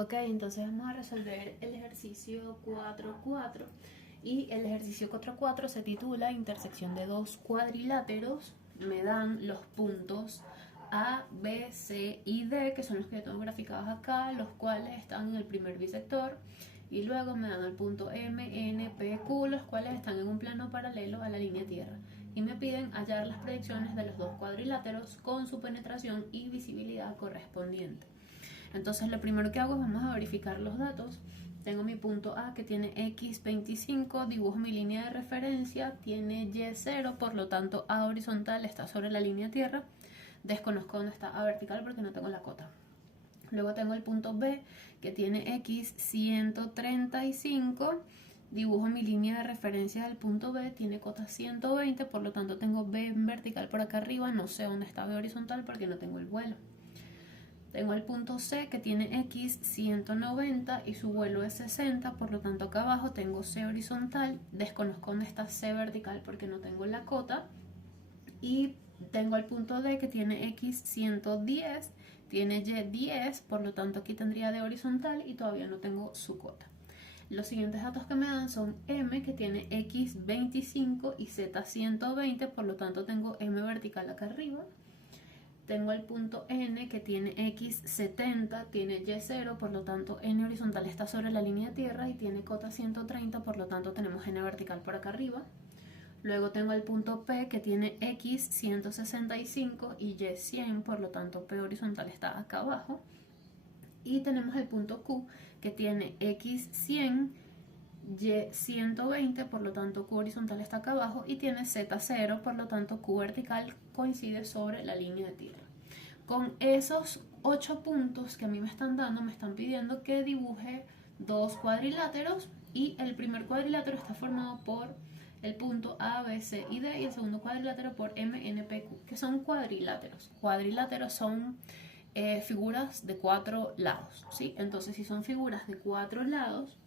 Ok, entonces vamos a resolver el ejercicio 4.4 y el ejercicio 4.4 se titula intersección de dos cuadriláteros. Me dan los puntos A, B, C y D, que son los que yo tengo graficados acá, los cuales están en el primer bisector, y luego me dan el punto M, N, P, Q, los cuales están en un plano paralelo a la línea tierra, y me piden hallar las proyecciones de los dos cuadriláteros con su penetración y visibilidad correspondiente. Entonces lo primero que hago es vamos a verificar los datos. Tengo mi punto A que tiene x25, dibujo mi línea de referencia, tiene y0, por lo tanto A horizontal está sobre la línea tierra. Desconozco dónde está A vertical porque no tengo la cota. Luego tengo el punto B que tiene x135, dibujo mi línea de referencia del punto B, tiene cota 120, por lo tanto tengo B vertical por acá arriba, no sé dónde está B horizontal porque no tengo el vuelo. Tengo el punto C que tiene x 190 y su vuelo es 60, por lo tanto acá abajo tengo C horizontal, desconozco dónde está C vertical porque no tengo la cota. Y tengo el punto D que tiene x 110, tiene y 10, por lo tanto aquí tendría D horizontal y todavía no tengo su cota. Los siguientes datos que me dan son M que tiene x 25 y z 120, por lo tanto tengo M vertical acá arriba. Tengo el punto N que tiene x 70, tiene y 0, por lo tanto N horizontal está sobre la línea de tierra y tiene cota 130, por lo tanto tenemos N vertical por acá arriba. Luego tengo el punto P que tiene x 165 y y 100, por lo tanto P horizontal está acá abajo. Y tenemos el punto Q que tiene x 100, y 120, por lo tanto Q horizontal está acá abajo, y tiene Z0, por lo tanto Q vertical coincide sobre la línea de tierra. Con esos 8 puntos que a mí me están dando, me están pidiendo que dibuje dos cuadriláteros, y el primer cuadrilátero está formado por el punto A, B, C y D, y el segundo cuadrilátero por M, N, P, Q, que son cuadriláteros. Cuadriláteros son figuras de 4 lados, ¿sí? Entonces, si son figuras de 4 lados,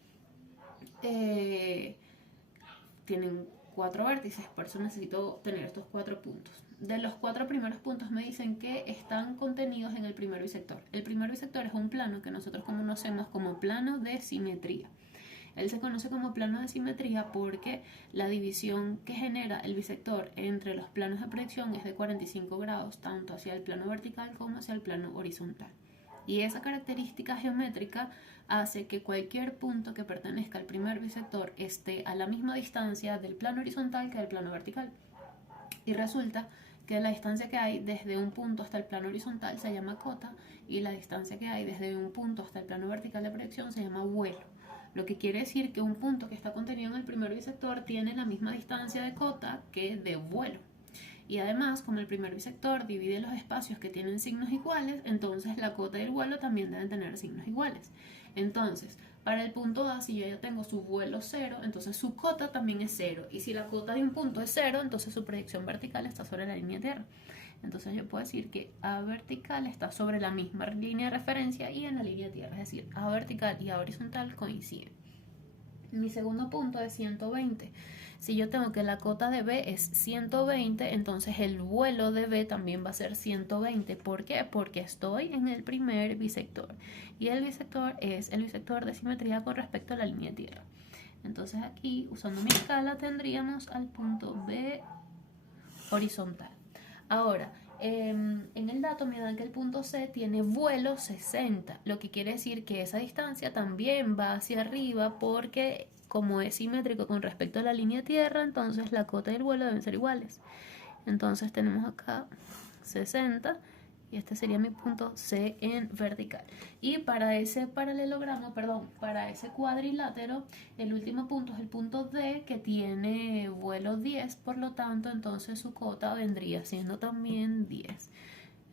tienen 4 vértices, por eso necesito tener estos 4 puntos. De los 4 primeros puntos me dicen que están contenidos en el primer bisector. El primer bisector es un plano que nosotros conocemos como plano de simetría. Él se conoce como plano de simetría porque la división que genera el bisector entre los planos de proyección es de 45 grados, tanto hacia el plano vertical como hacia el plano horizontal. Y esa característica geométrica hace que cualquier punto que pertenezca al primer bisector esté a la misma distancia del plano horizontal que del plano vertical. Y resulta que la distancia que hay desde un punto hasta el plano horizontal se llama cota, y la distancia que hay desde un punto hasta el plano vertical de proyección se llama vuelo. Lo que quiere decir que un punto que está contenido en el primer bisector tiene la misma distancia de cota que de vuelo. Y además, como el primer bisector divide los espacios que tienen signos iguales, entonces la cota y el vuelo también deben tener signos iguales. Entonces, para el punto A, si yo ya tengo su vuelo 0, entonces su cota también es 0. Y si la cota de un punto es 0, entonces su proyección vertical está sobre la línea de tierra. Entonces yo puedo decir que A vertical está sobre la misma línea de referencia y en la línea de tierra, es decir, A vertical y A horizontal coinciden. Mi segundo punto es 120. Si yo tengo que la cota de B es 120, entonces el vuelo de B también va a ser 120. ¿Por qué? Porque estoy en el primer bisector, y el bisector es el bisector de simetría con respecto a la línea de tierra. Entonces aquí, usando mi escala, tendríamos al punto B horizontal. Ahora, en el dato me dan que el punto C tiene vuelo 60, lo que quiere decir que esa distancia también va hacia arriba, porque como es simétrico con respecto a la línea de tierra, entonces la cota y el vuelo deben ser iguales. Entonces tenemos acá 60, y este sería mi punto C en vertical. Y para ese paralelogramo, perdón, para ese cuadrilátero, el último punto es el punto D, que tiene vuelo 10, por lo tanto, entonces su cota vendría siendo también 10.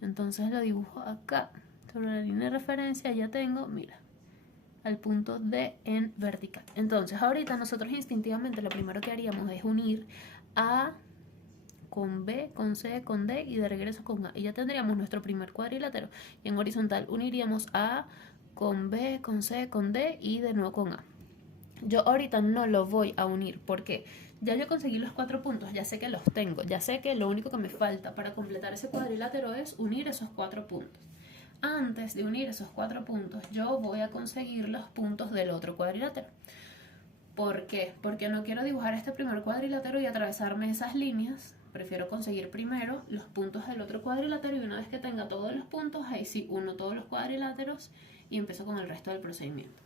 Entonces lo dibujo acá, sobre la línea de referencia ya tengo, mira, al punto D en vertical. Entonces ahorita nosotros instintivamente lo primero que haríamos es unir A con B, con C, con D y de regreso con A, y ya tendríamos nuestro primer cuadrilátero. Y en horizontal uniríamos A con B, con C, con D y de nuevo con A. Yo ahorita no lo voy a unir porque ya yo conseguí los 4 puntos, ya sé que los tengo, ya sé que lo único que me falta para completar ese cuadrilátero es unir esos 4 puntos. antes de unir esos 4 puntos, yo voy a conseguir los puntos del otro cuadrilátero. ¿Por qué? Porque no quiero dibujar este primer cuadrilátero y atravesarme esas líneas. Prefiero conseguir primero los puntos del otro cuadrilátero, y una vez que tenga todos los puntos, ahí sí uno todos los cuadriláteros y empiezo con el resto del procedimiento.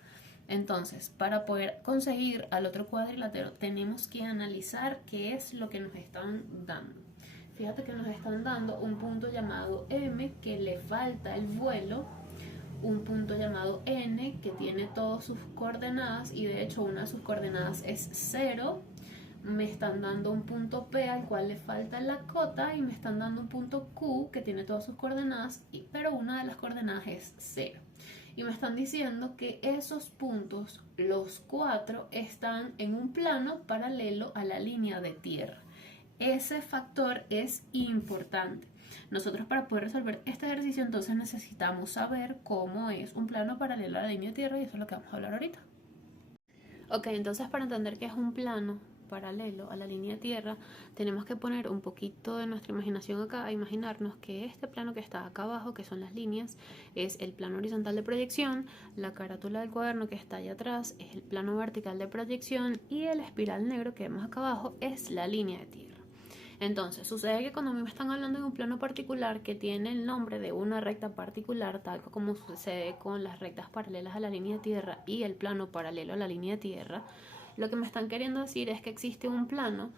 Entonces, para poder conseguir al otro cuadrilátero, tenemos que analizar qué es lo que nos están dando. Fíjate que nos están dando un punto llamado M, que le falta el vuelo, un punto llamado N, que tiene todas sus coordenadas, y de hecho una de sus coordenadas es 0. Me están dando un punto P al cual le falta la cota, y me están dando un punto Q que tiene todas sus coordenadas, pero una de las coordenadas es 0. Y me están diciendo que esos puntos, los 4, están en un plano paralelo a la línea de tierra. Ese factor es importante. Nosotros, para poder resolver este ejercicio, entonces necesitamos saber cómo es un plano paralelo a la línea de tierra, y eso es lo que vamos a hablar ahorita. Ok, entonces para entender qué es un plano paralelo a la línea de tierra, tenemos que poner un poquito de nuestra imaginación acá, a imaginarnos que este plano que está acá abajo, que son las líneas, es el plano horizontal de proyección, la carátula del cuaderno que está allá atrás es el plano vertical de proyección, y el espiral negro que vemos acá abajo es la línea de tierra. Entonces, sucede que cuando a mí me están hablando de un plano particular que tiene el nombre de una recta particular, tal como sucede con las rectas paralelas a la línea de tierra y el plano paralelo a la línea de tierra, lo que me están queriendo decir es que existe un plano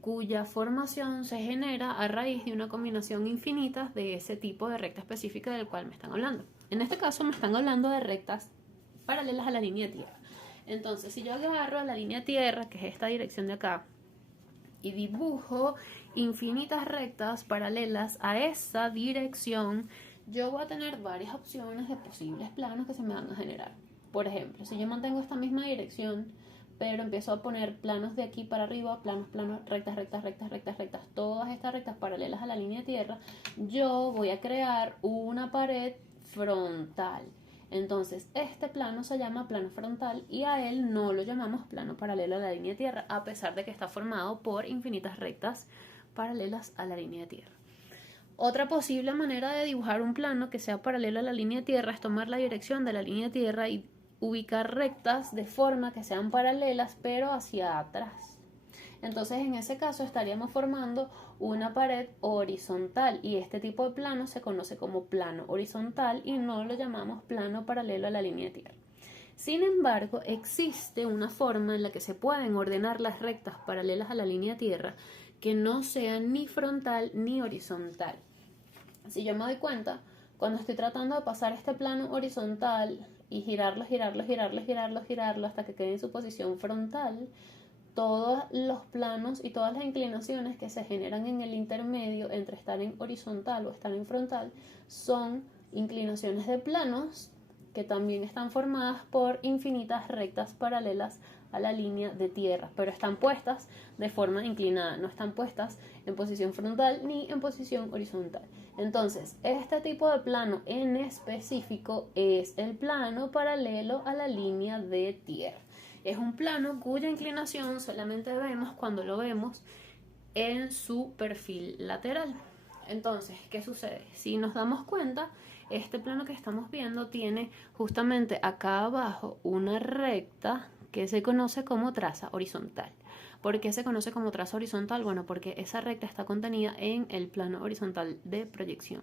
cuya formación se genera a raíz de una combinación infinita de ese tipo de recta específica del cual me están hablando. En este caso me están hablando de rectas paralelas a la línea de tierra. Entonces, si yo agarro a la línea de tierra, que es esta dirección de acá, y dibujo infinitas rectas paralelas a esa dirección, yo voy a tener varias opciones de posibles planos que se me van a generar. Por ejemplo, si yo mantengo esta misma dirección, pero empiezo a poner planos de aquí para arriba, planos, rectas, todas estas rectas paralelas a la línea de tierra, yo voy a crear una pared frontal. Entonces, este plano se llama plano frontal, y a él no lo llamamos plano paralelo a la línea de tierra, a pesar de que está formado por infinitas rectas paralelas a la línea de tierra. Otra posible manera de dibujar un plano que sea paralelo a la línea de tierra es tomar la dirección de la línea de tierra y ubicar rectas de forma que sean paralelas, pero hacia atrás. Entonces, en ese caso estaríamos formando una pared horizontal, y este tipo de plano se conoce como plano horizontal y no lo llamamos plano paralelo a la línea de tierra. Sin embargo, existe una forma en la que se pueden ordenar las rectas paralelas a la línea de tierra que no sean ni frontal ni horizontal. Si yo me doy cuenta, cuando estoy tratando de pasar este plano horizontal y girarlo hasta que quede en su posición frontal, todos los planos y todas las inclinaciones que se generan en el intermedio entre estar en horizontal o estar en frontal son inclinaciones de planos que también están formadas por infinitas rectas paralelas a la línea de tierra, pero están puestas de forma inclinada, no están puestas en posición frontal ni en posición horizontal. Entonces, este tipo de plano en específico es el plano paralelo a la línea de tierra. Es un plano cuya inclinación solamente vemos cuando lo vemos en su perfil lateral. Entonces, ¿qué sucede? Si nos damos cuenta, este plano que estamos viendo tiene justamente acá abajo una recta que se conoce como traza horizontal. ¿Por qué se conoce como traza horizontal? Bueno, porque esa recta está contenida en el plano horizontal de proyección.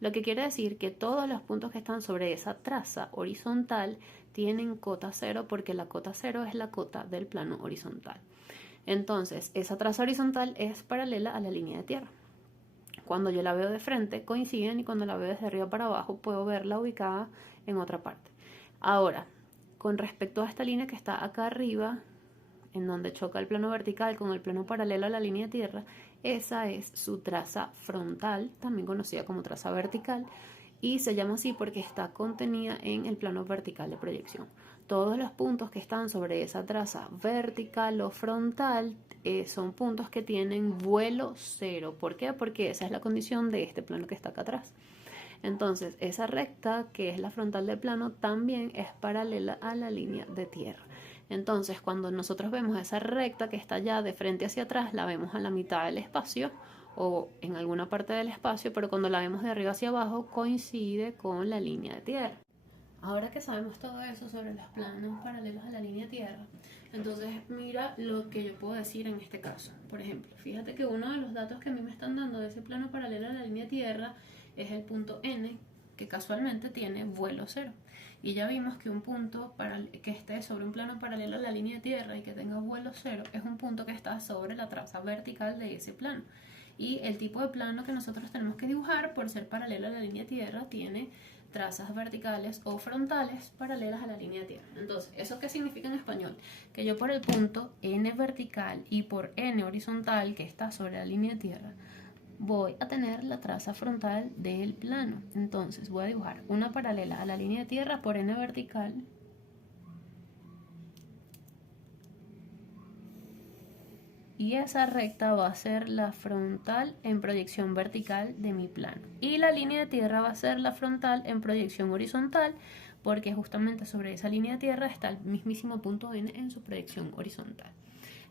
Lo que quiere decir que todos los puntos que están sobre esa traza horizontal tienen cota 0, porque la cota 0 es la cota del plano horizontal. Entonces, esa traza horizontal es paralela a la línea de tierra. Cuando yo la veo de frente coinciden, y cuando la veo desde arriba para abajo puedo verla ubicada en otra parte. Ahora, con respecto a esta línea que está acá arriba, en donde choca el plano vertical con el plano paralelo a la línea de tierra, esa es su traza frontal, también conocida como traza vertical, y se llama así porque está contenida en el plano vertical de proyección. Todos los puntos que están sobre esa traza vertical o frontal son puntos que tienen vuelo 0. ¿Por qué? Porque esa es la condición de este plano que está acá atrás. Entonces, esa recta, que es la frontal del plano, también es paralela a la línea de tierra. Entonces, cuando nosotros vemos esa recta que está allá de frente hacia atrás, la vemos a la mitad del espacio, o en alguna parte del espacio, pero cuando la vemos de arriba hacia abajo coincide con la línea de tierra. Ahora que sabemos todo eso sobre los planos paralelos a la línea de tierra, entonces mira lo que yo puedo decir en este caso. Por ejemplo, fíjate que uno de los datos que a mí me están dando de ese plano paralelo a la línea de tierra es el punto N, que casualmente tiene vuelo cero. Y ya vimos que un punto que esté sobre un plano paralelo a la línea de tierra y que tenga vuelo cero es un punto que está sobre la traza vertical de ese plano. Y el tipo de plano que nosotros tenemos que dibujar, por ser paralelo a la línea de tierra, tiene trazas verticales o frontales paralelas a la línea de tierra. Entonces, ¿eso qué significa en español? Que yo por el punto N vertical y por N horizontal que está sobre la línea de tierra, voy a tener la traza frontal del plano. Entonces voy a dibujar una paralela a la línea de tierra por N vertical y esa recta va a ser la frontal en proyección vertical de mi plano. Y la línea de tierra va a ser la frontal en proyección horizontal, porque justamente sobre esa línea de tierra está el mismísimo punto N en su proyección horizontal.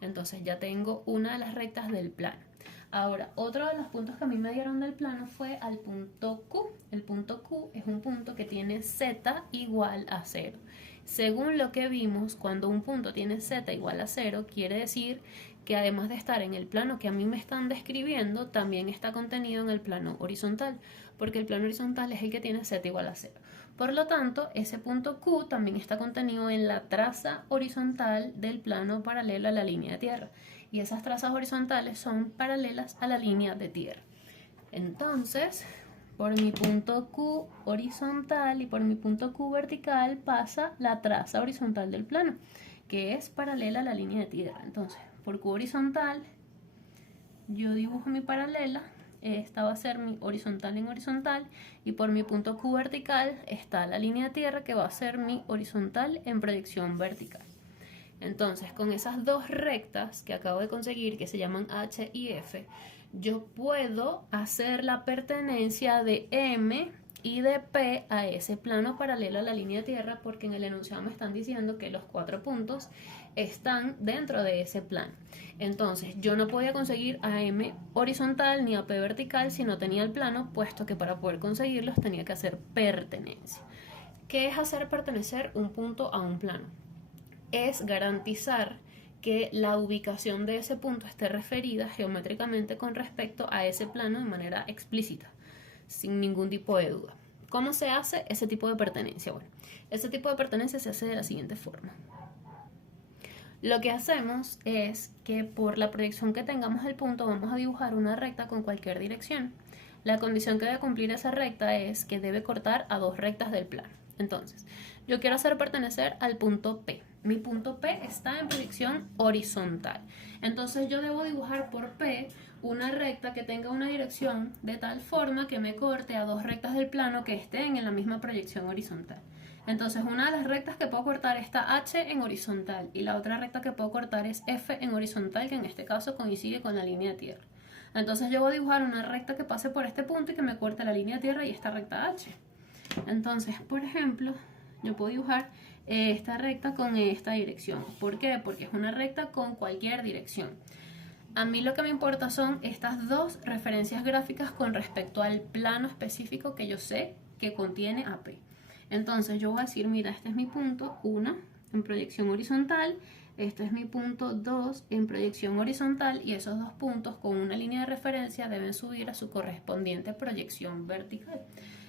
Entonces ya tengo una de las rectas del plano. Ahora, otro de los puntos que a mí me dieron del plano fue al punto Q. El punto Q es un punto que tiene z igual a 0. Según lo que vimos, cuando un punto tiene z igual a 0, quiere decir que además de estar en el plano que a mí me están describiendo, también está contenido en el plano horizontal, porque el plano horizontal es el que tiene z igual a 0. Por lo tanto, ese punto Q también está contenido en la traza horizontal del plano paralelo a la línea de tierra. Y esas trazas horizontales son paralelas a la línea de tierra. Entonces, por mi punto Q horizontal y por mi punto Q vertical pasa la traza horizontal del plano, que es paralela a la línea de tierra. Entonces, por Q horizontal, yo dibujo mi paralela. Esta va a ser mi horizontal en horizontal, y por mi punto Q vertical está la línea de tierra, que va a ser mi horizontal en proyección vertical. Entonces, con esas dos rectas que acabo de conseguir, que se llaman H y F, yo puedo hacer la pertenencia de M y de P a ese plano paralelo a la línea de tierra, porque en el enunciado me están diciendo que los 4 puntos están dentro de ese plano. Entonces, yo no podía conseguir a M horizontal ni a P vertical si no tenía el plano, puesto que para poder conseguirlos tenía que hacer pertenencia. ¿Qué es hacer pertenecer un punto a un plano? Es garantizar que la ubicación de ese punto esté referida geométricamente con respecto a ese plano de manera explícita, sin ningún tipo de duda. ¿Cómo se hace ese tipo de pertenencia? Bueno, ese tipo de pertenencia se hace de la siguiente forma. Lo que hacemos es que por la proyección que tengamos del punto vamos a dibujar una recta con cualquier dirección. La condición que debe cumplir esa recta es que debe cortar a 2 rectas del plano. Entonces, yo quiero hacer pertenecer al punto P. Mi punto P está en proyección horizontal. Entonces yo debo dibujar por P una recta que tenga una dirección de tal forma que me corte a 2 rectas del plano que estén en la misma proyección horizontal. Entonces una de las rectas que puedo cortar está H en horizontal, y la otra recta que puedo cortar es F en horizontal, que en este caso coincide con la línea de tierra. Entonces yo voy a dibujar una recta que pase por este punto y que me corte la línea de tierra y esta recta H. Entonces, por ejemplo, yo puedo dibujar esta recta con esta dirección. ¿Por qué? Porque es una recta con cualquier dirección. A mí lo que me importa son estas 2 referencias gráficas con respecto al plano específico que yo sé que contiene AP. Entonces yo voy a decir, mira, este es mi punto 1 en proyección horizontal, este es mi punto 2 en proyección horizontal, y esos 2 puntos con una línea de referencia deben subir a su correspondiente proyección vertical.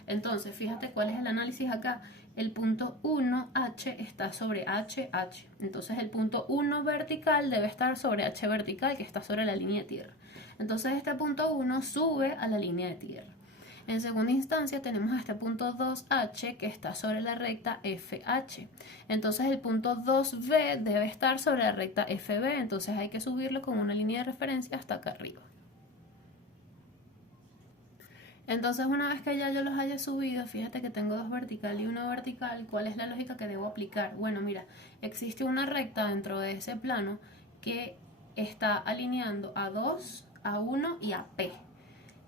Entonces, fíjate cuál es el análisis acá. El punto 1H está sobre HH. Entonces, el punto 1 vertical debe estar sobre H vertical, que está sobre la línea de tierra. Entonces, este punto 1 sube a la línea de tierra. En segunda instancia, tenemos a este punto 2H que está sobre la recta FH. Entonces, el punto 2B debe estar sobre la recta FB. Entonces, hay que subirlo con una línea de referencia hasta acá arriba. Entonces, una vez que ya yo los haya subido, fíjate que tengo 2 vertical y 1 vertical. ¿Cuál es la lógica que debo aplicar? Bueno, mira, existe una recta dentro de ese plano que está alineando a 2, a 1 y a P.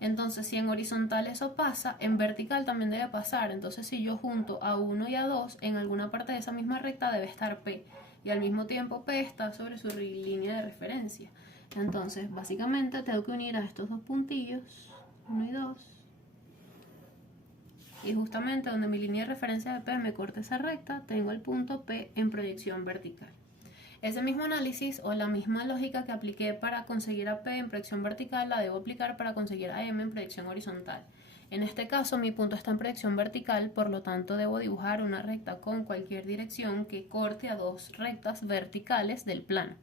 Entonces, si en horizontal eso pasa, en vertical también debe pasar. Entonces, si yo junto a 1 y a 2, en alguna parte de esa misma recta debe estar P. Y al mismo tiempo P está sobre su línea de referencia. Entonces, básicamente tengo que unir a estos dos puntillos, 1 y 2. Y justamente donde mi línea de referencia de P me corta esa recta, tengo el punto P en proyección vertical. Ese mismo análisis o la misma lógica que apliqué para conseguir a P en proyección vertical la debo aplicar para conseguir a M en proyección horizontal. En este caso mi punto está en proyección vertical, por lo tanto debo dibujar una recta con cualquier dirección que corte a dos rectas verticales del plano.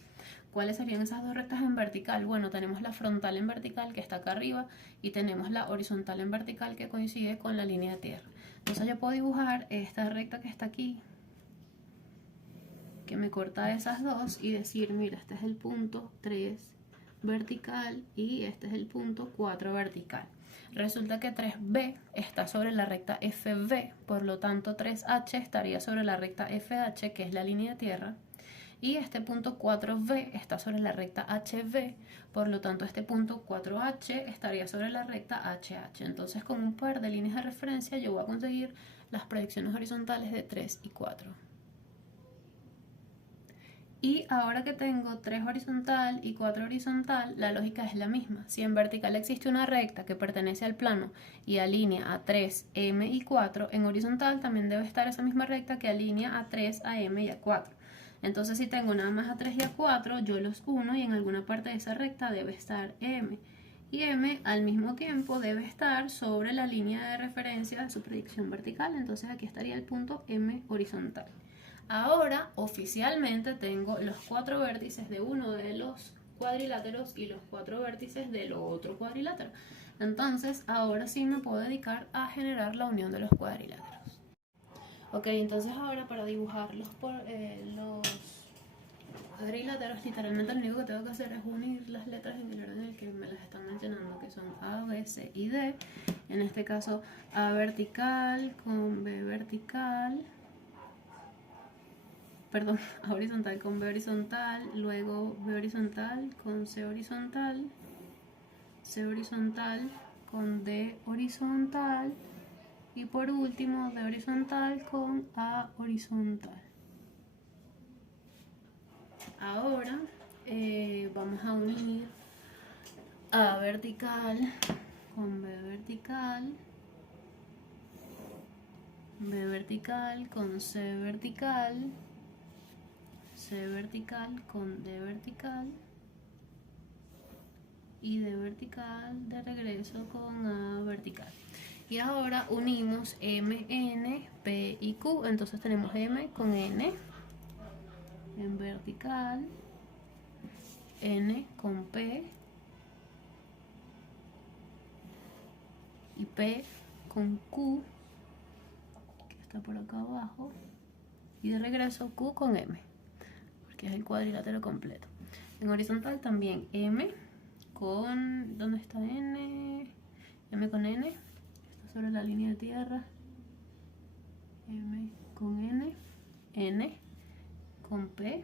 ¿Cuáles serían esas dos rectas en vertical? Bueno, tenemos la frontal en vertical que está acá arriba y tenemos la horizontal en vertical que coincide con la línea de tierra. Entonces yo puedo dibujar esta recta que está aquí, que me corta esas dos y decir, mira, este es el punto 3 vertical y este es el punto 4 vertical. Resulta que 3B está sobre la recta FB, por lo tanto 3H estaría sobre la recta FH, que es la línea de tierra. Y este punto 4B está sobre la recta HB, por lo tanto este punto 4H estaría sobre la recta HH. Entonces con un par de líneas de referencia yo voy a conseguir las proyecciones horizontales de 3 y 4. Y ahora que tengo 3 horizontal y 4 horizontal, la lógica es la misma. Si en vertical existe una recta que pertenece al plano y alinea a 3, M y 4, en horizontal también debe estar esa misma recta que alinea a 3, a M y a 4. Entonces si tengo nada más a 3 y a 4, yo los uno y en alguna parte de esa recta debe estar M. Y M al mismo tiempo debe estar sobre la línea de referencia de su proyección vertical. Entonces aquí estaría el punto M horizontal. Ahora oficialmente tengo los 4 vértices de uno de los cuadriláteros y los 4 vértices del otro cuadrilátero. Entonces ahora sí me puedo dedicar a generar la unión de los cuadriláteros. Ok, entonces ahora para dibujar los cuadriláteros, literalmente lo único que tengo que hacer es unir las letras en el orden en el que me las están mencionando, que son A, B, C y D. En este caso A vertical con B vertical, perdón, A horizontal con B horizontal, luego B horizontal con C horizontal, C horizontal con D horizontal y por último D horizontal con A horizontal. Ahora vamos a unir A vertical con B vertical, B vertical con C vertical, C vertical con D vertical y D vertical de regreso con A vertical. Y ahora unimos M, N, P y Q. Entonces tenemos M con N en vertical, N con P y P con Q, que está por acá abajo, y de regreso Q con M, porque es el cuadrilátero completo. En horizontal también M con, ¿dónde está N? M con N, está sobre la línea de tierra, M con N, N con P,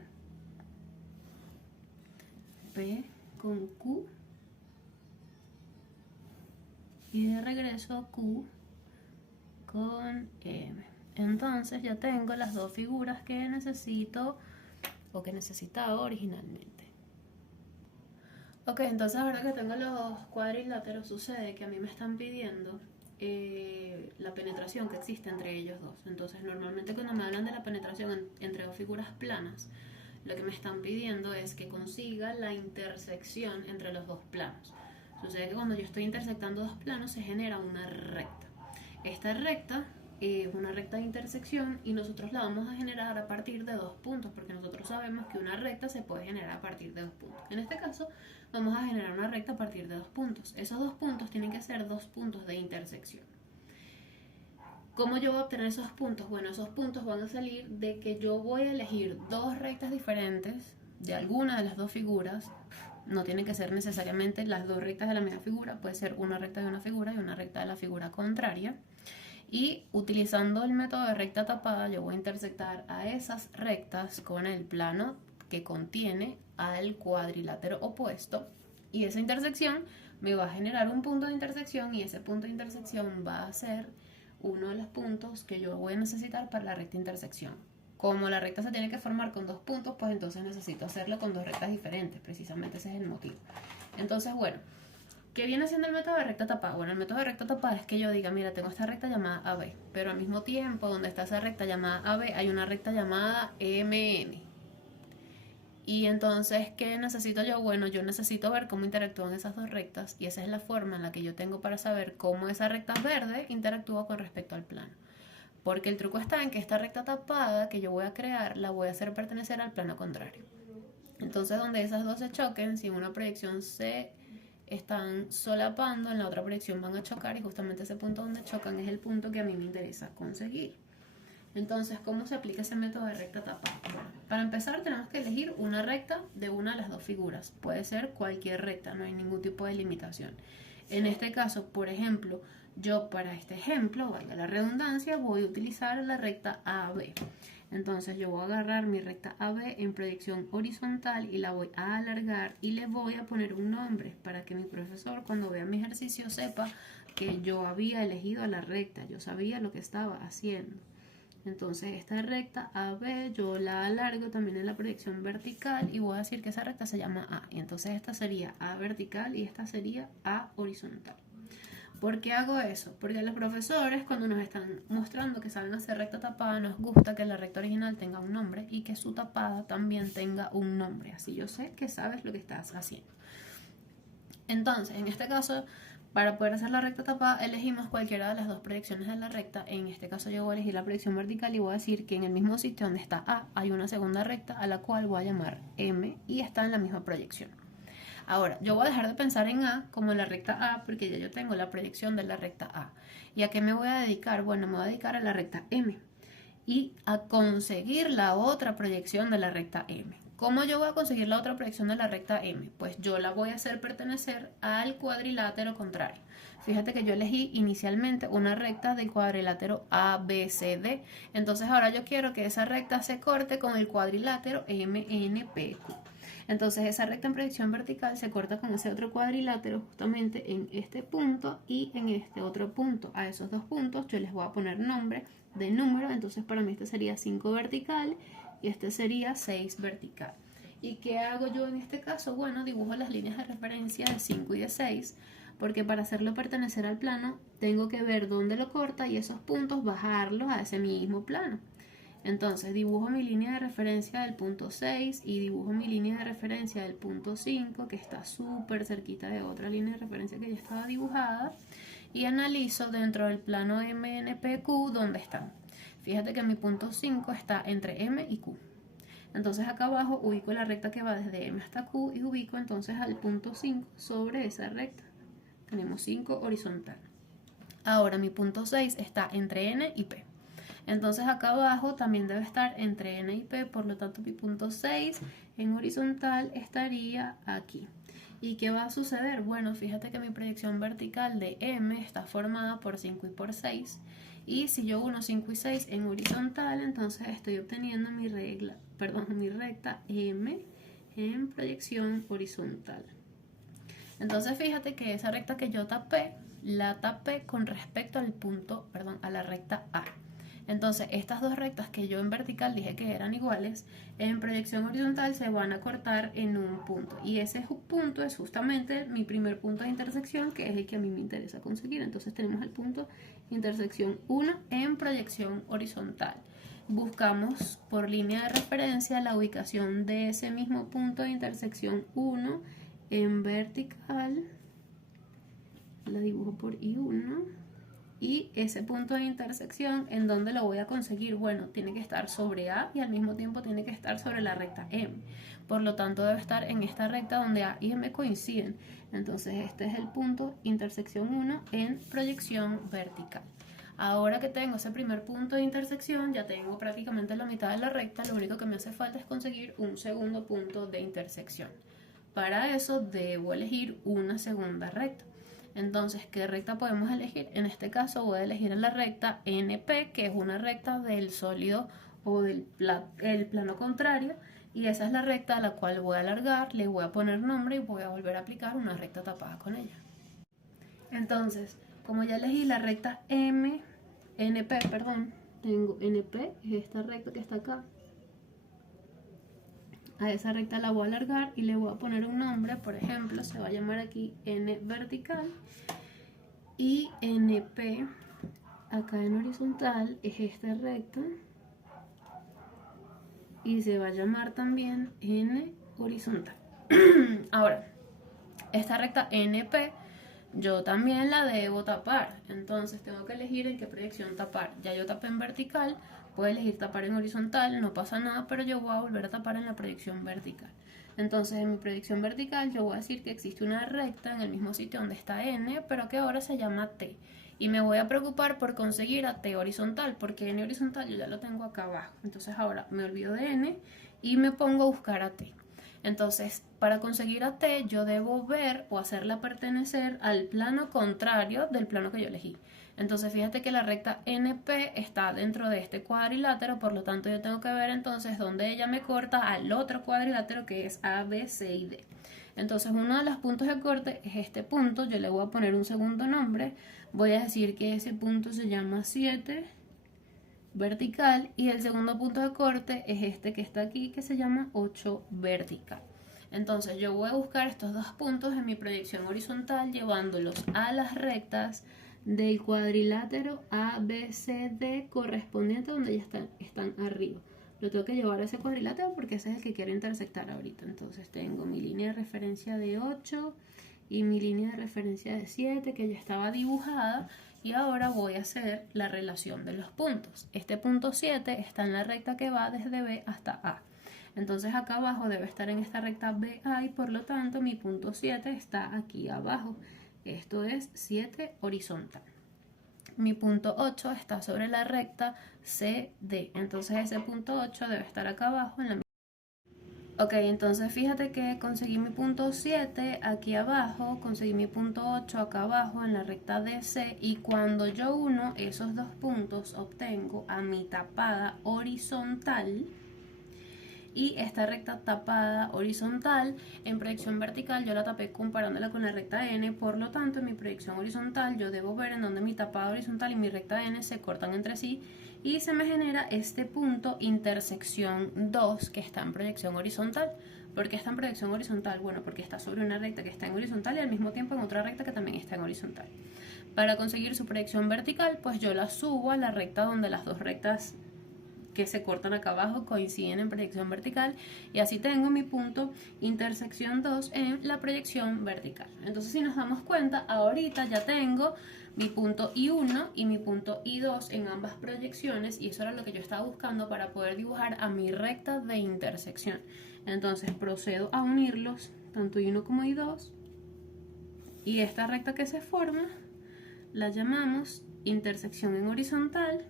P con Q y de regreso Q con M. Entonces ya tengo las dos figuras que necesito o que necesitaba originalmente. Ok, entonces ahora que tengo los cuadriláteros sucede que a mí me están pidiendo la penetración que existe entre ellos dos. Entonces normalmente cuando me hablan de la penetración entre dos figuras planas, lo que me están pidiendo es que consiga la intersección entre los dos planos. Sucede que cuando yo estoy intersectando dos planos se genera una recta. Esta recta es una recta de intersección y nosotros la vamos a generar a partir de dos puntos, porque nosotros sabemos que una recta se puede generar a partir de dos puntos. En este caso vamos a generar una recta a partir de dos puntos. Esos dos puntos tienen que ser dos puntos de intersección. ¿Cómo yo voy a obtener esos puntos? Bueno, esos puntos van a salir de que yo voy a elegir dos rectas diferentes de alguna de las dos figuras. No tienen que ser necesariamente las dos rectas de la misma figura, puede ser una recta de una figura y una recta de la figura contraria. Y utilizando el método de recta tapada, yo voy a intersectar a esas rectas con el plano que contiene al cuadrilátero opuesto. Y esa intersección me va a generar un punto de intersección y ese punto de intersección va a ser uno de los puntos que yo voy a necesitar para la recta intersección. como la recta se tiene que formar con 2 puntos, pues entonces necesito hacerlo con 2 rectas diferentes, precisamente ese es el motivo. Entonces, bueno, ¿qué viene siendo el método de recta tapada? Bueno, el método de recta tapada es que yo diga, mira, tengo esta recta llamada AB, pero al mismo tiempo, donde está esa recta llamada AB, hay una recta llamada MN. Y entonces, ¿qué necesito yo? Bueno, yo necesito ver cómo interactúan esas dos rectas, y esa es la forma en la que yo tengo para saber cómo esa recta verde interactúa con respecto al plano. Porque el truco está en que esta recta tapada que yo voy a crear, la voy a hacer pertenecer al plano contrario. Entonces, donde esas dos se choquen, si en una proyección se están solapando, en la otra proyección van a chocar, y justamente ese punto donde chocan es el punto que a mí me interesa conseguir. Entonces, ¿cómo se aplica ese método de recta tapada? Bueno, para empezar tenemos que elegir una recta de una de las dos figuras. Puede ser cualquier recta, no hay ningún tipo de limitación. En este caso, por ejemplo, yo para este ejemplo, valga la redundancia, voy a utilizar la recta AB. Entonces yo voy a agarrar mi recta AB en proyección horizontal y la voy a alargar y le voy a poner un nombre para que mi profesor, cuando vea mi ejercicio, sepa que yo había elegido la recta, yo sabía lo que estaba haciendo. Entonces esta recta AB yo la alargo también en la proyección vertical y voy a decir que esa recta se llama A. Y entonces esta sería A vertical y esta sería A horizontal. ¿Por qué hago eso? Porque a los profesores, cuando nos están mostrando que saben hacer recta tapada, nos gusta que la recta original tenga un nombre y que su tapada también tenga un nombre. Así yo sé que sabes lo que estás haciendo. Entonces, en este caso, para poder hacer la recta tapada, elegimos cualquiera de las dos proyecciones de la recta. En este caso yo voy a elegir la proyección vertical y voy a decir que en el mismo sitio donde está A hay una segunda recta a la cual voy a llamar M y está en la misma proyección. Ahora, yo voy a dejar de pensar en A como la recta A porque ya yo tengo la proyección de la recta A. ¿Y a qué me voy a dedicar? Bueno, me voy a dedicar a la recta M y a conseguir la otra proyección de la recta M. ¿Cómo yo voy a conseguir la otra proyección de la recta M? Pues yo la voy a hacer pertenecer al cuadrilátero contrario. Fíjate que yo elegí inicialmente una recta del cuadrilátero ABCD. Entonces ahora yo quiero que esa recta se corte con el cuadrilátero MNPQ. Entonces esa recta en proyección vertical se corta con ese otro cuadrilátero justamente en este punto y en este otro punto. A esos dos puntos yo les voy a poner nombre de número. Entonces para mí este sería 5 vertical y este sería 6 vertical. ¿Y qué hago yo en este caso? Bueno, dibujo las líneas de referencia de 5 y de 6, porque para hacerlo pertenecer al plano tengo que ver dónde lo corta y esos puntos bajarlos a ese mismo plano. Entonces dibujo mi línea de referencia del punto 6 y dibujo mi línea de referencia del punto 5, que está súper cerquita de otra línea de referencia que ya estaba dibujada, y analizo dentro del plano MNPQ dónde están. Fíjate que mi punto 5 está entre M y Q. Entonces acá abajo ubico la recta que va desde M hasta Q y ubico entonces al punto 5 sobre esa recta. Tenemos 5 horizontal. Ahora mi punto 6 está entre N y P. Entonces acá abajo también debe estar entre N y P, por lo tanto mi punto 6 en horizontal estaría aquí. ¿Y qué va a suceder? Bueno, fíjate que mi proyección vertical de M está formada por 5 y por 6. Y si yo uno 5 y 6 en horizontal, entonces estoy obteniendo mi recta M en proyección horizontal. Entonces fíjate que esa recta que yo tapé, la tapé con respecto al a la recta A. Entonces estas dos rectas que yo en vertical dije que eran iguales, en proyección horizontal se van a cortar en un punto. Y ese punto es justamente mi primer punto de intersección, que es el que a mí me interesa conseguir. Entonces tenemos el punto de intersección 1 en proyección horizontal. Buscamos por línea de referencia la ubicación de ese mismo punto de intersección 1 en vertical. La dibujo por I1. Y ese punto de intersección, ¿en dónde lo voy a conseguir? Bueno, tiene que estar sobre A y al mismo tiempo tiene que estar sobre la recta M. Por lo tanto, debe estar en esta recta donde A y M coinciden. Entonces, este es el punto intersección 1 en proyección vertical. Ahora que tengo ese primer punto de intersección, ya tengo prácticamente la mitad de la recta. Lo único que me hace falta es conseguir un segundo punto de intersección. Para eso, debo elegir una segunda recta. Entonces, ¿qué recta podemos elegir? En este caso voy a elegir la recta NP, que es una recta del sólido o del plano contrario, y esa es la recta a la cual voy a alargar, le voy a poner nombre y voy a volver a aplicar una recta tapada con ella. Entonces, como ya elegí la recta NP, tengo NP, es esta recta que está acá. A esa recta la voy a alargar y le voy a poner un nombre, por ejemplo, se va a llamar aquí N vertical. Y NP, acá en horizontal, es esta recta. Y se va a llamar también N horizontal. Ahora, esta recta NP yo también la debo tapar, entonces tengo que elegir en qué proyección tapar. Ya yo tapé en vertical, puedo elegir tapar en horizontal, no pasa nada, pero yo voy a volver a tapar en la proyección vertical. Entonces en mi proyección vertical yo voy a decir que existe una recta en el mismo sitio donde está N, pero que ahora se llama T. Y me voy a preocupar por conseguir a T horizontal, porque N horizontal yo ya lo tengo acá abajo. Entonces ahora me olvido de N y me pongo a buscar a T. Entonces, para conseguir a T, yo debo ver o hacerla pertenecer al plano contrario del plano que yo elegí. Entonces, fíjate que la recta NP está dentro de este cuadrilátero, por lo tanto yo tengo que ver entonces dónde ella me corta al otro cuadrilátero que es A, B, C y D. Entonces, uno de los puntos de corte es este punto, yo le voy a poner un segundo nombre, voy a decir que ese punto se llama 7 vertical y el segundo punto de corte es este que está aquí que se llama 8 vertical. Entonces yo voy a buscar estos dos puntos en mi proyección horizontal llevándolos a las rectas del cuadrilátero ABCD correspondiente donde ya están arriba. Lo tengo que llevar a ese cuadrilátero porque ese es el que quiero intersectar ahorita. Entonces tengo mi línea de referencia de 8 y mi línea de referencia de 7 que ya estaba dibujada. Y ahora voy a hacer la relación de los puntos. Este punto 7 está en la recta que va desde B hasta A. Entonces acá abajo debe estar en esta recta BA y por lo tanto mi punto 7 está aquí abajo. Esto es 7 horizontal. Mi punto 8 está sobre la recta CD. Entonces ese punto 8 debe estar acá abajo en la. Ok, entonces fíjate que conseguí mi punto 7 aquí abajo, conseguí mi punto 8 acá abajo en la recta DC y cuando yo uno esos dos puntos obtengo a mi tapada horizontal y esta recta tapada horizontal en proyección vertical yo la tapé comparándola con la recta N, por lo tanto en mi proyección horizontal yo debo ver en donde mi tapada horizontal y mi recta N se cortan entre sí y se me genera este punto intersección 2 que está en proyección horizontal. ¿Por qué está en proyección horizontal? Bueno, porque está sobre una recta que está en horizontal y al mismo tiempo en otra recta que también está en horizontal. Para conseguir su proyección vertical, pues yo la subo a la recta donde las dos rectas que se cortan acá abajo coinciden en proyección vertical y así tengo mi punto intersección 2 en la proyección vertical. Entonces si nos damos cuenta, ahorita ya tengo mi punto I1 y mi punto I2 en ambas proyecciones y eso era lo que yo estaba buscando para poder dibujar a mi recta de intersección. Entonces procedo a unirlos, tanto I1 como I2, y esta recta que se forma la llamamos intersección en horizontal.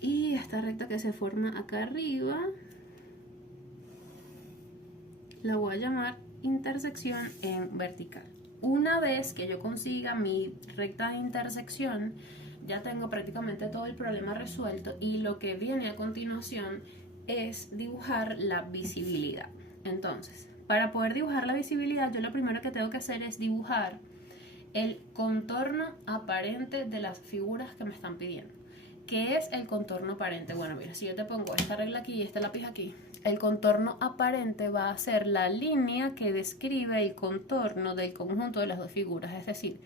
Y esta recta que se forma acá arriba la voy a llamar intersección en vertical. Una vez que yo consiga mi recta de intersección, ya tengo prácticamente todo el problema resuelto y lo que viene a continuación es dibujar la visibilidad. Entonces, para poder dibujar la visibilidad, yo lo primero que tengo que hacer es dibujar el contorno aparente de las figuras que me están pidiendo. ¿Qué es el contorno aparente? Bueno, mira, si yo te pongo esta regla aquí y este lápiz aquí, el contorno aparente va a ser la línea que describe el contorno del conjunto de las dos figuras. Es decir,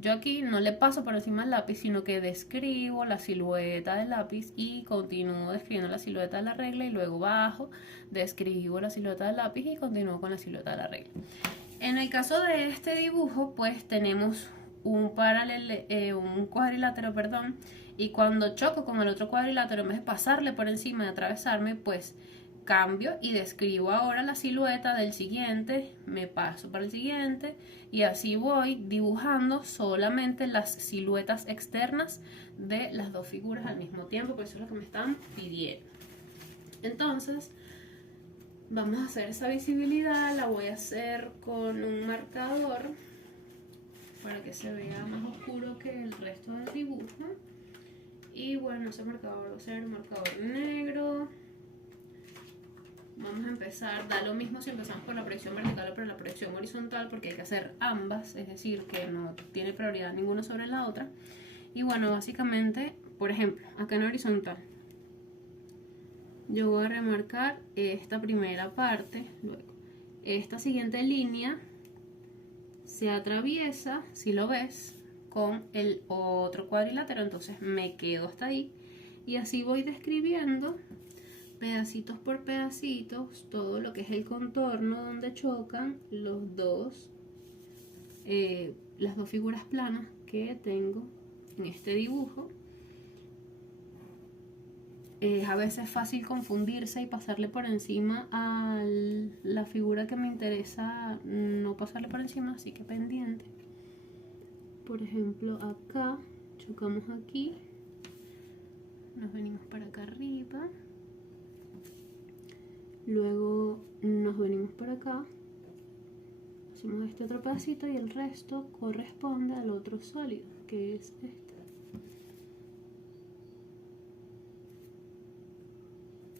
yo aquí no le paso por encima del lápiz, sino que describo la silueta del lápiz y continúo describiendo la silueta de la regla y luego bajo, describo la silueta del lápiz y continúo con la silueta de la regla. En el caso de este dibujo, pues tenemos un cuadrilátero, perdón, y cuando choco con el otro cuadrilátero, en vez de pasarle por encima y atravesarme, pues cambio y describo ahora la silueta del siguiente, me paso para el siguiente y así voy dibujando solamente las siluetas externas de las dos figuras al mismo tiempo, porque eso es lo que me están pidiendo. Entonces, vamos a hacer esa visibilidad, la voy a hacer con un marcador para que se vea más oscuro que el resto del dibujo. Y bueno, ese marcador va a ser un marcador negro. Vamos a empezar, da lo mismo si empezamos por la proyección vertical o por la proyección horizontal porque hay que hacer ambas, es decir, que no tiene prioridad ninguna sobre la otra. Y bueno, básicamente, por ejemplo, acá en horizontal, yo voy a remarcar esta primera parte, luego esta siguiente línea se atraviesa, si lo ves, con el otro cuadrilátero, entonces me quedo hasta ahí y así voy describiendo pedacitos por pedacitos todo lo que es el contorno donde chocan las dos figuras planas que tengo en este dibujo. Es a veces fácil confundirse y pasarle por encima a la figura que me interesa, no pasarle por encima, así que pendiente. Por ejemplo, acá chocamos aquí, nos venimos para acá arriba, luego nos venimos para acá, hacemos este otro pedacito y el resto corresponde al otro sólido, que es este.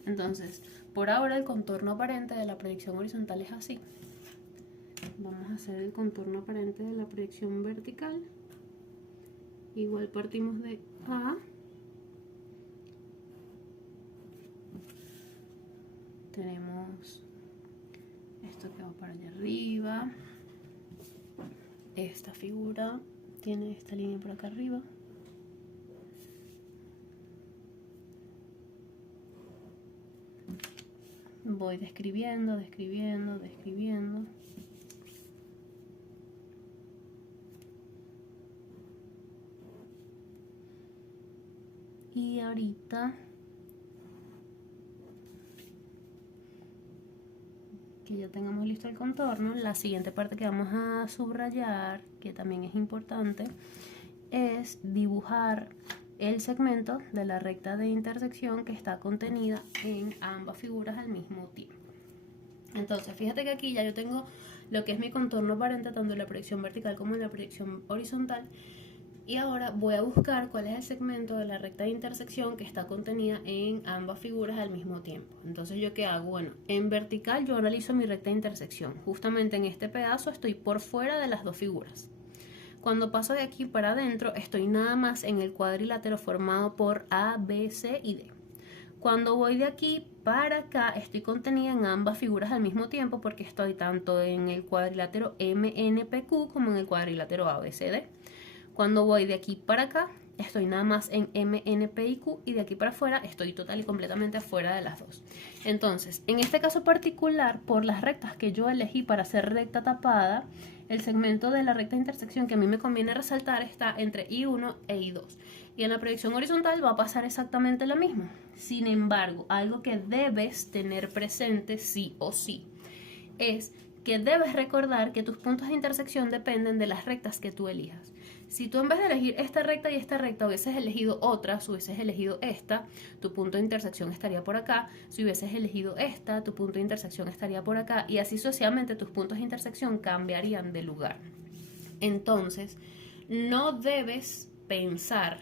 Entonces, por ahora el contorno aparente de la proyección horizontal es así. Vamos a hacer el contorno aparente de la proyección vertical. Igual partimos de A. Tenemos esto que va para allá arriba. Esta figura tiene esta línea por acá arriba. Voy describiendo. Y ahorita que ya tengamos listo el contorno, la siguiente parte que vamos a subrayar, que también es importante, es dibujar el segmento de la recta de intersección que está contenida en ambas figuras al mismo tiempo. Entonces, fíjate que aquí ya yo tengo lo que es mi contorno aparente, tanto en la proyección vertical como en la proyección horizontal. Y ahora voy a buscar cuál es el segmento de la recta de intersección que está contenida en ambas figuras al mismo tiempo. Entonces, ¿yo qué hago? Bueno, en vertical yo analizo mi recta de intersección. Justamente en este pedazo estoy por fuera de las dos figuras. Cuando paso de aquí para adentro, estoy nada más en el cuadrilátero formado por A, B, C y D. Cuando voy de aquí para acá, estoy contenida en ambas figuras al mismo tiempo porque estoy tanto en el cuadrilátero MNPQ como en el cuadrilátero ABCD. Cuando voy de aquí para acá, estoy nada más en MNPQ y de aquí para afuera estoy total y completamente afuera de las dos. Entonces, en este caso particular, por las rectas que yo elegí para hacer recta tapada, el segmento de la recta de intersección que a mí me conviene resaltar está entre I1 e I2. Y en la proyección horizontal va a pasar exactamente lo mismo. Sin embargo, algo que debes tener presente sí o sí es que debes recordar que tus puntos de intersección dependen de las rectas que tú elijas. Si tú en vez de elegir esta recta y esta recta hubieses elegido otras, hubieses elegido esta, tu punto de intersección estaría por acá. Si hubieses elegido esta, tu punto de intersección estaría por acá. Y así sucesivamente tus puntos de intersección cambiarían de lugar. Entonces, no debes pensar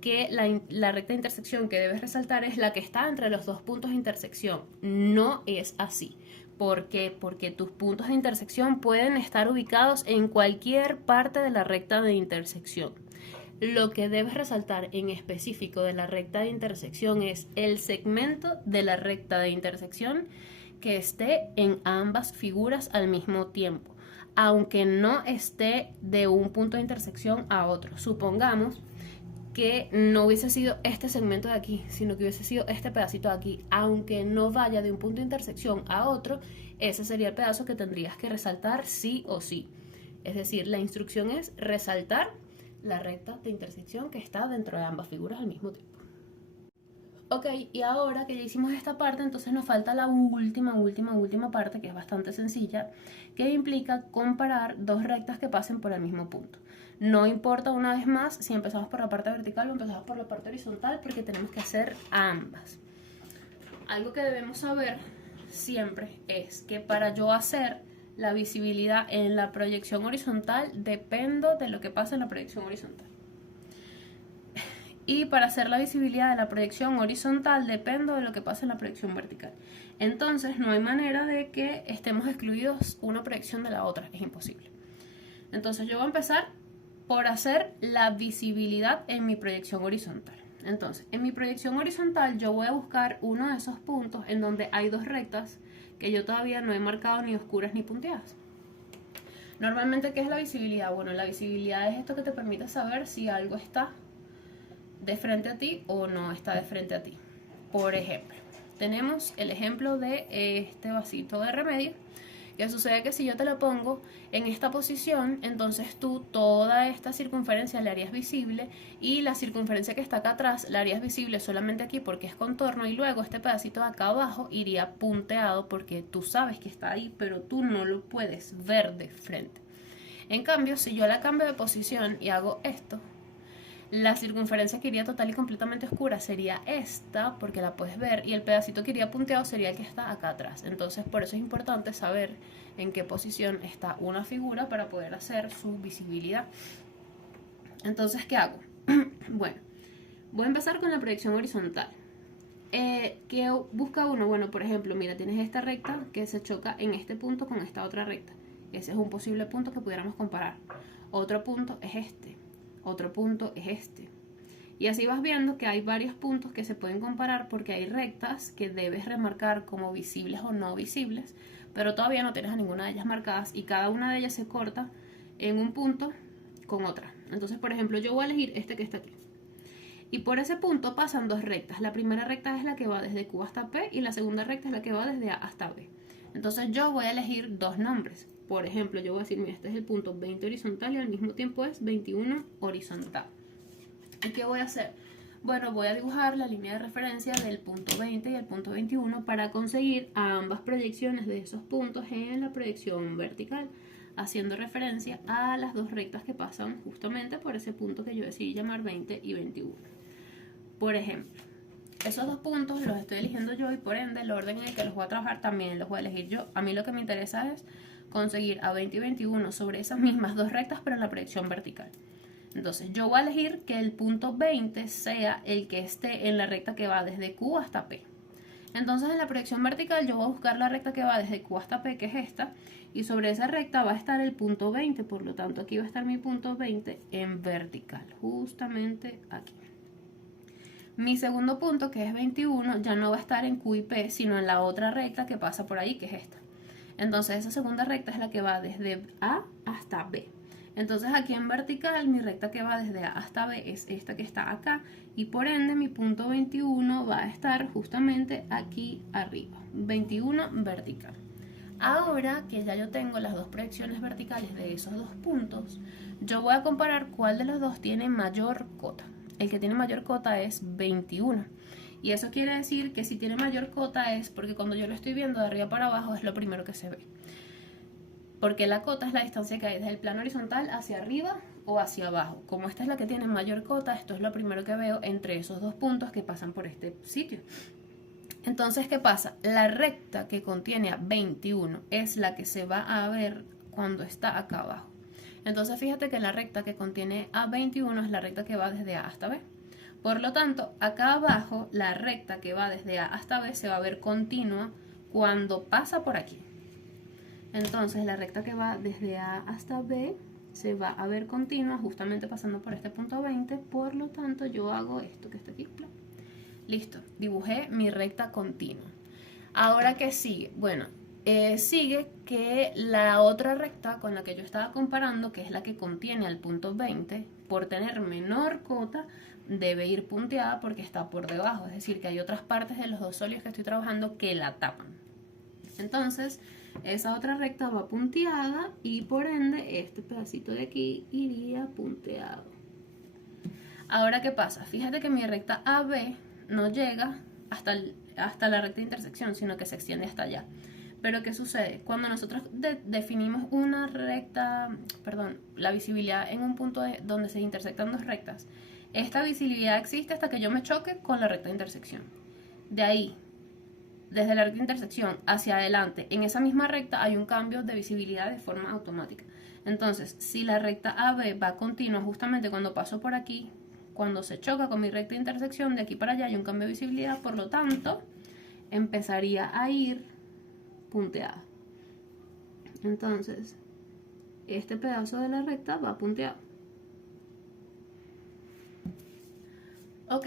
que la recta de intersección que debes resaltar es la que está entre los dos puntos de intersección. No es así. ¿Por qué? Porque tus puntos de intersección pueden estar ubicados en cualquier parte de la recta de intersección. Lo que debes resaltar en específico de la recta de intersección es el segmento de la recta de intersección que esté en ambas figuras al mismo tiempo, aunque no esté de un punto de intersección a otro. Supongamos que no hubiese sido este segmento de aquí, sino que hubiese sido este pedacito de aquí, aunque no vaya de un punto de intersección a otro, ese sería el pedazo que tendrías que resaltar sí o sí. Es decir, la instrucción es resaltar la recta de intersección que está dentro de ambas figuras al mismo tiempo. Ok, y ahora que ya hicimos esta parte, entonces nos falta la última parte, que es bastante sencilla, que implica comparar dos rectas que pasen por el mismo punto. No importa una vez más si empezamos por la parte vertical o empezamos por la parte horizontal, porque tenemos que hacer ambas. Algo que debemos saber siempre es que para yo hacer la visibilidad en la proyección horizontal, dependo de lo que pasa en la proyección horizontal. Y para hacer la visibilidad de la proyección horizontal dependo de lo que pasa en la proyección vertical. Entonces no hay manera de que estemos excluidos una proyección de la otra, es imposible. Entonces yo voy a empezar por hacer la visibilidad en mi proyección horizontal. Entonces, en mi proyección horizontal yo voy a buscar uno de esos puntos en donde hay dos rectas que yo todavía no he marcado ni oscuras ni punteadas. Normalmente, ¿qué es la visibilidad? Bueno, la visibilidad es esto que te permite saber si algo está de frente a ti o no está de frente a ti. Por ejemplo, tenemos el ejemplo de este vasito de remedio, que sucede que si yo te lo pongo en esta posición, entonces tú toda esta circunferencia la harías visible y la circunferencia que está acá atrás la harías visible solamente aquí porque es contorno, y luego este pedacito de acá abajo iría punteado porque tú sabes que está ahí, pero tú no lo puedes ver de frente. En cambio, si yo la cambio de posición y hago esto, la circunferencia que iría total y completamente oscura sería esta, porque la puedes ver, y el pedacito que iría punteado sería el que está acá atrás. Entonces, por eso es importante saber en qué posición está una figura para poder hacer su visibilidad. Entonces, ¿qué hago? Bueno, voy a empezar con la proyección horizontal. ¿Qué busca uno? Bueno, por ejemplo, mira, tienes esta recta que se choca en este punto con esta otra recta. Ese es un posible punto que pudiéramos comparar. Otro punto es este. Otro punto es este. Y así vas viendo que hay varios puntos que se pueden comparar porque hay rectas que debes remarcar como visibles o no visibles, pero todavía no tienes a ninguna de ellas marcadas y cada una de ellas se corta en un punto con otra. Entonces, por ejemplo, yo voy a elegir este que está aquí. Y por ese punto pasan dos rectas. La primera recta es la que va desde Q hasta P y la segunda recta es la que va desde A hasta B. Entonces yo voy a elegir dos nombres. Por ejemplo, yo voy a decir, mira, este es el punto 20 horizontal y al mismo tiempo es 21 horizontal. ¿Y qué voy a hacer? Bueno, voy a dibujar la línea de referencia del punto 20 y el punto 21 para conseguir ambas proyecciones de esos puntos en la proyección vertical, haciendo referencia a las dos rectas que pasan justamente por ese punto que yo decidí llamar 20 y 21. Por ejemplo, esos dos puntos los estoy eligiendo yo y por ende el orden en el que los voy a trabajar también los voy a elegir yo. A mí lo que me interesa es conseguir a 20 y 21 sobre esas mismas dos rectas pero en la proyección vertical. Entonces yo voy a elegir que el punto 20 sea el que esté en la recta que va desde Q hasta P. Entonces en la proyección vertical yo voy a buscar la recta que va desde Q hasta P, que es esta, y sobre esa recta va a estar el punto 20, por lo tanto aquí va a estar mi punto 20 en vertical, justamente aquí. Mi segundo punto, que es 21, ya no va a estar en Q y P, sino en la otra recta que pasa por ahí, que es esta. Entonces esa segunda recta es la que va desde A hasta B. Entonces aquí en vertical mi recta que va desde A hasta B es esta que está acá y por ende mi punto 21 va a estar justamente aquí arriba, 21 vertical. Ahora que ya yo tengo las dos proyecciones verticales de esos dos puntos, yo voy a comparar cuál de los dos tiene mayor cota. El que tiene mayor cota es 21. Y eso quiere decir que si tiene mayor cota es porque cuando yo lo estoy viendo de arriba para abajo es lo primero que se ve. Porque la cota es la distancia que hay desde el plano horizontal hacia arriba o hacia abajo. Como esta es la que tiene mayor cota, esto es lo primero que veo entre esos dos puntos que pasan por este sitio. Entonces, ¿qué pasa? La recta que contiene a 21 es la que se va a ver cuando está acá abajo. Entonces, fíjate que la recta que contiene a 21 es la recta que va desde A hasta B. Por lo tanto, acá abajo, la recta que va desde A hasta B se va a ver continua cuando pasa por aquí. Entonces, la recta que va desde A hasta B se va a ver continua justamente pasando por este punto 20. Por lo tanto, yo hago esto que está aquí. Listo, dibujé mi recta continua. Ahora, ¿qué sigue? Bueno, sigue que la otra recta con la que yo estaba comparando, que es la que contiene al punto 20, por tener menor cota, debe ir punteada porque está por debajo. Es decir, que hay otras partes de los dos óleos que estoy trabajando que la tapan. Entonces, esa otra recta va punteada y por ende este pedacito de aquí iría punteado. Ahora, ¿qué pasa? Fíjate que mi recta AB no llega hasta la recta de intersección, sino que se extiende hasta allá. Pero ¿qué sucede? Cuando nosotros definimos una recta, la visibilidad en un punto donde se intersectan dos rectas, esta visibilidad existe hasta que yo me choque con la recta de intersección. De ahí, desde la recta de intersección hacia adelante, en esa misma recta hay un cambio de visibilidad de forma automática. Entonces, si la recta AB va continua justamente cuando paso por aquí, cuando se choca con mi recta de intersección, de aquí para allá hay un cambio de visibilidad, por lo tanto, empezaría a ir punteada. Entonces, este pedazo de la recta va punteado. Ok,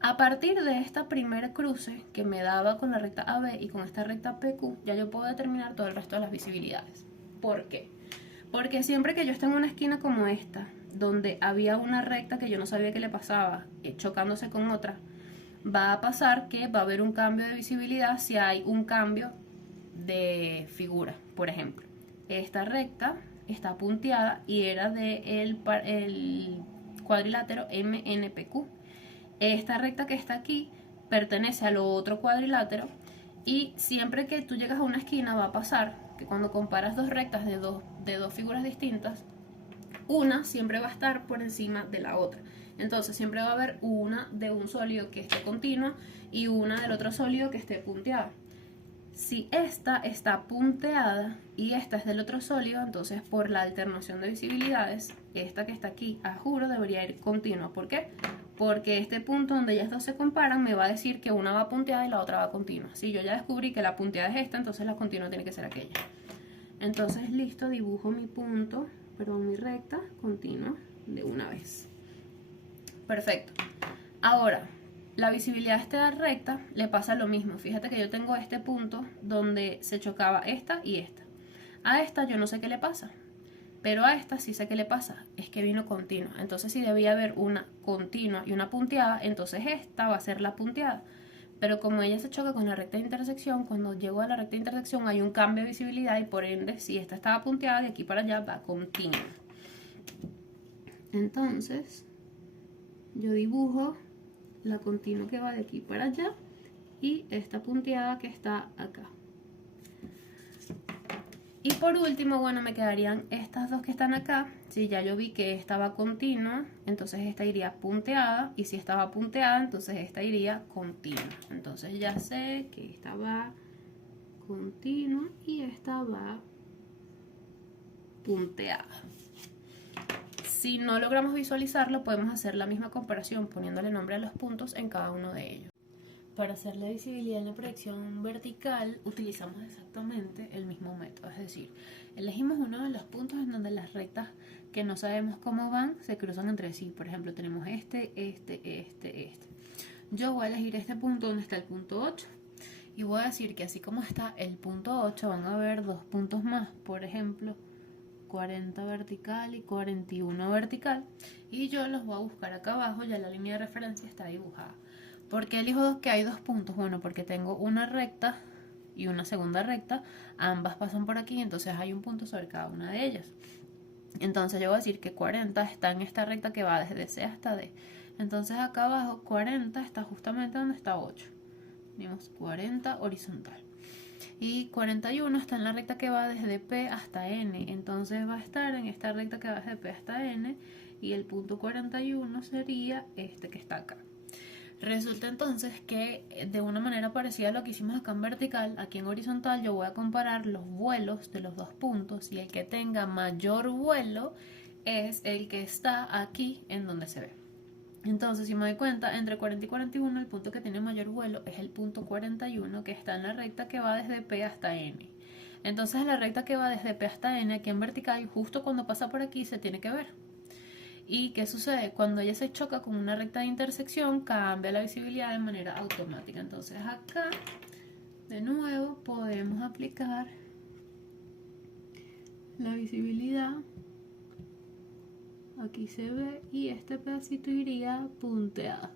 a partir de esta primer cruce que me daba con la recta AB y con esta recta PQ, ya yo puedo determinar todo el resto de las visibilidades. ¿Por qué? Porque siempre que yo esté en una esquina como esta, donde había una recta que yo no sabía qué le pasaba, chocándose con otra, va a pasar que va a haber un cambio de visibilidad si hay un cambio de figura. Por ejemplo, esta recta está punteada y era del el cuadrilátero MNPQ. Esta recta que está aquí pertenece al otro cuadrilátero y siempre que tú llegas a una esquina va a pasar que cuando comparas dos rectas de dos figuras distintas, una siempre va a estar por encima de la otra. Entonces siempre va a haber una de un sólido que esté continua y una del otro sólido que esté punteada. Si esta está punteada y esta es del otro sólido, entonces por la alternación de visibilidades, esta que está aquí, a juro, debería ir continua. ¿Por qué? Porque este punto donde ellas dos se comparan me va a decir que una va punteada y la otra va continua. Si yo ya descubrí que la punteada es esta, entonces la continua tiene que ser aquella. Entonces, listo, dibujo mi punto, perdón, mi recta continua de una vez. Perfecto. Ahora, la visibilidad de esta recta le pasa lo mismo. Fíjate que yo tengo este punto donde se chocaba esta y esta. A esta yo no sé qué le pasa, pero a esta sí sé qué le pasa. Es que vino continua. Entonces, si debía haber una continua y una punteada, entonces esta va a ser la punteada. Pero como ella se choca con la recta de intersección, cuando llego a la recta de intersección hay un cambio de visibilidad y por ende, si esta estaba punteada, de aquí para allá va continua. Entonces, yo dibujo la continua que va de aquí para allá y esta punteada que está acá. Y por último, bueno, me quedarían estas dos que están acá. Si ya yo vi que esta va continua, entonces esta iría punteada. Y si esta va punteada, entonces esta iría continua. Entonces ya sé que esta va continua y esta va punteada. Si no logramos visualizarlo, podemos hacer la misma comparación poniéndole nombre a los puntos en cada uno de ellos. Para hacer la visibilidad en la proyección vertical utilizamos exactamente el mismo método, es decir, elegimos uno de los puntos en donde las rectas que no sabemos cómo van se cruzan entre sí. Por ejemplo, tenemos este. Yo voy a elegir este punto donde está el punto 8 y voy a decir que así como está el punto 8 van a haber dos puntos más, por ejemplo 40 vertical y 41 vertical, y yo los voy a buscar acá abajo. Ya la línea de referencia está dibujada. ¿Por qué elijo que hay dos puntos? Bueno, porque tengo una recta y una segunda recta, ambas pasan por aquí, entonces hay un punto sobre cada una de ellas. Entonces yo voy a decir que 40 está en esta recta que va desde C hasta D. Entonces acá abajo 40 está justamente donde está 8. Tenemos 40 horizontal. Y 41 está en la recta que va desde P hasta N. Entonces va a estar en esta recta que va desde P hasta N. Y el punto 41 sería este que está acá. Resulta entonces que de una manera parecida a lo que hicimos acá en vertical, aquí en horizontal yo voy a comparar los vuelos de los dos puntos y el que tenga mayor vuelo es el que está aquí en donde se ve. Entonces, si me doy cuenta, entre 40 y 41 el punto que tiene mayor vuelo es el punto 41, que está en la recta que va desde P hasta N. Entonces la recta que va desde P hasta N aquí en vertical, justo cuando pasa por aquí se tiene que ver. ¿Y qué sucede? Cuando ella se choca con una recta de intersección, cambia la visibilidad de manera automática. Entonces acá, de nuevo, podemos aplicar la visibilidad. Aquí se ve y este pedacito iría punteada.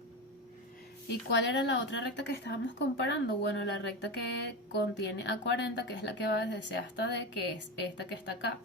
¿Y cuál era la otra recta que estábamos comparando? Bueno, la recta que contiene A40, que es la que va desde C hasta D, que es esta que está acá,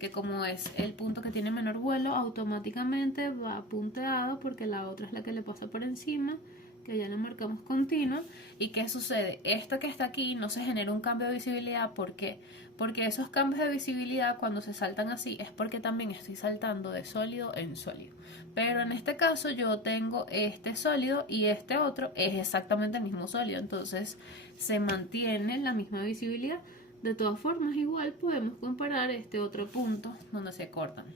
que como es el punto que tiene menor vuelo, automáticamente va punteado porque la otra es la que le pasa por encima, que ya le marcamos continua. ¿Y qué sucede? Esta que está aquí no se genera un cambio de visibilidad. ¿Por qué? Porque esos cambios de visibilidad cuando se saltan así es porque también estoy saltando de sólido en sólido. Pero en este caso yo tengo este sólido y este otro es exactamente el mismo sólido, entonces se mantiene la misma visibilidad. De todas formas, igual podemos comparar este otro punto donde se cortan.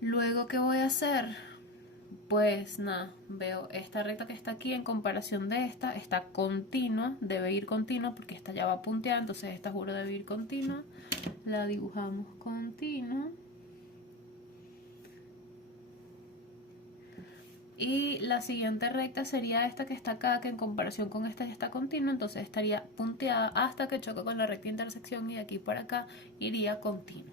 Luego, ¿qué voy a hacer? Pues nada, veo esta recta que está aquí en comparación de esta, está continua, debe ir continua porque esta ya va punteada, entonces esta juro debe ir continua. La dibujamos continua. Y la siguiente recta sería esta que está acá, que en comparación con esta ya está continua, entonces estaría punteada hasta que choque con la recta de intersección y de aquí para acá iría continua.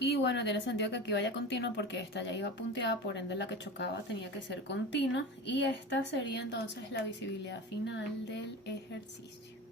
Y bueno, tiene sentido que aquí vaya continua porque esta ya iba punteada, por ende la que chocaba tenía que ser continua. Y esta sería entonces la visibilidad final del ejercicio.